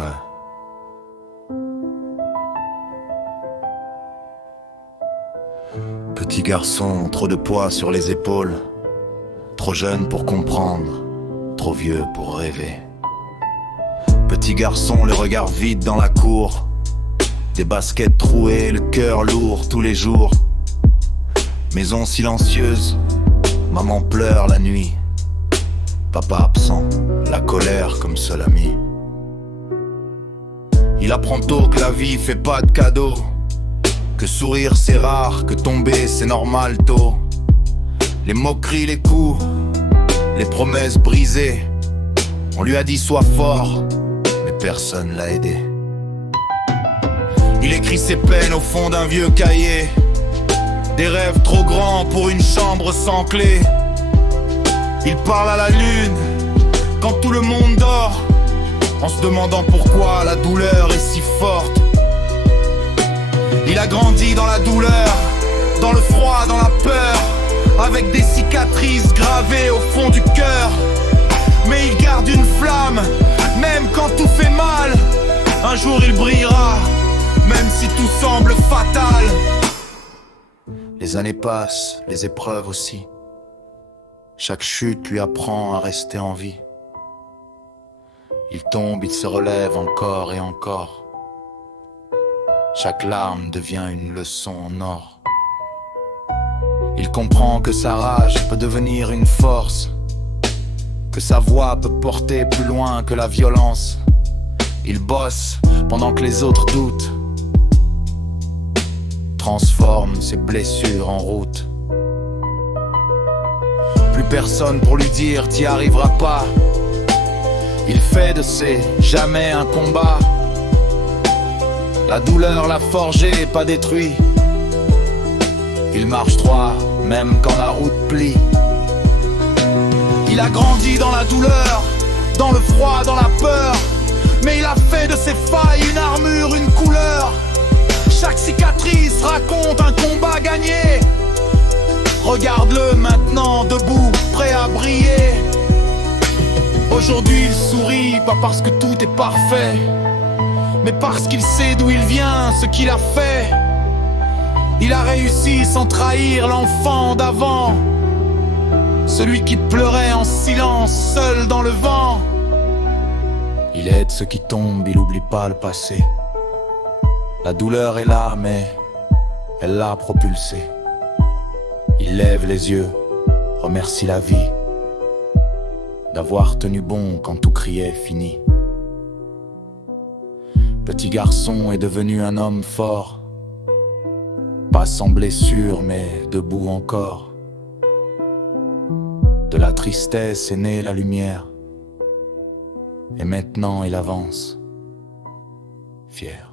Ouais. Petit garçon, trop de poids sur les épaules. Trop jeune pour comprendre, trop vieux pour rêver. Petit garçon, le regard vide dans la cour. Des baskets trouées, le cœur lourd tous les jours. Maison silencieuse, maman pleure la nuit. Papa absent, la colère comme seul ami. Il apprend tôt que la vie fait pas de cadeaux, que sourire c'est rare, que tomber c'est normal tôt. Les moqueries, les coups, les promesses brisées. On lui a dit sois fort, mais personne l'a aidé. Il écrit ses peines au fond d'un vieux cahier. Des rêves trop grands pour une chambre sans clé. Il parle à la lune quand tout le monde dort, en se demandant pourquoi la douleur est si forte. Il a grandi dans la douleur, dans le froid, dans la peur, avec des cicatrices gravées au fond du cœur. Mais il garde une flamme, même quand tout fait mal. Un jour il brillera, même si tout semble fatal. Les années passent, les épreuves aussi. Chaque chute lui apprend à rester en vie. Il tombe, il se relève encore et encore. Chaque larme devient une leçon en or. Il comprend que sa rage peut devenir une force, que sa voix peut porter plus loin que la violence. Il bosse pendant que les autres doutent, transforme ses blessures en route. Plus personne pour lui dire t'y arriveras pas. Il fait de ses jamais un combat. La douleur l'a forgé, pas détruit. Il marche droit, même quand la route plie. Il a grandi dans la douleur, dans le froid, dans la peur. Mais il a fait de ses failles une armure, une couleur. Chaque cicatrice raconte un combat gagné. Regarde-le maintenant, debout, prêt à briller. Aujourd'hui il sourit, pas parce que tout est parfait, mais parce qu'il sait d'où il vient, ce qu'il a fait. Il a réussi sans trahir l'enfant d'avant, celui qui pleurait en silence, seul dans le vent. Il aide ceux qui tombent, il oublie pas le passé. La douleur est là, mais elle l'a propulsé. Il lève les yeux, remercie la vie d'avoir tenu bon quand tout criait fini. Petit garçon est devenu un homme fort, pas sans blessure mais debout encore. De la tristesse est née la lumière, et maintenant il avance, fier.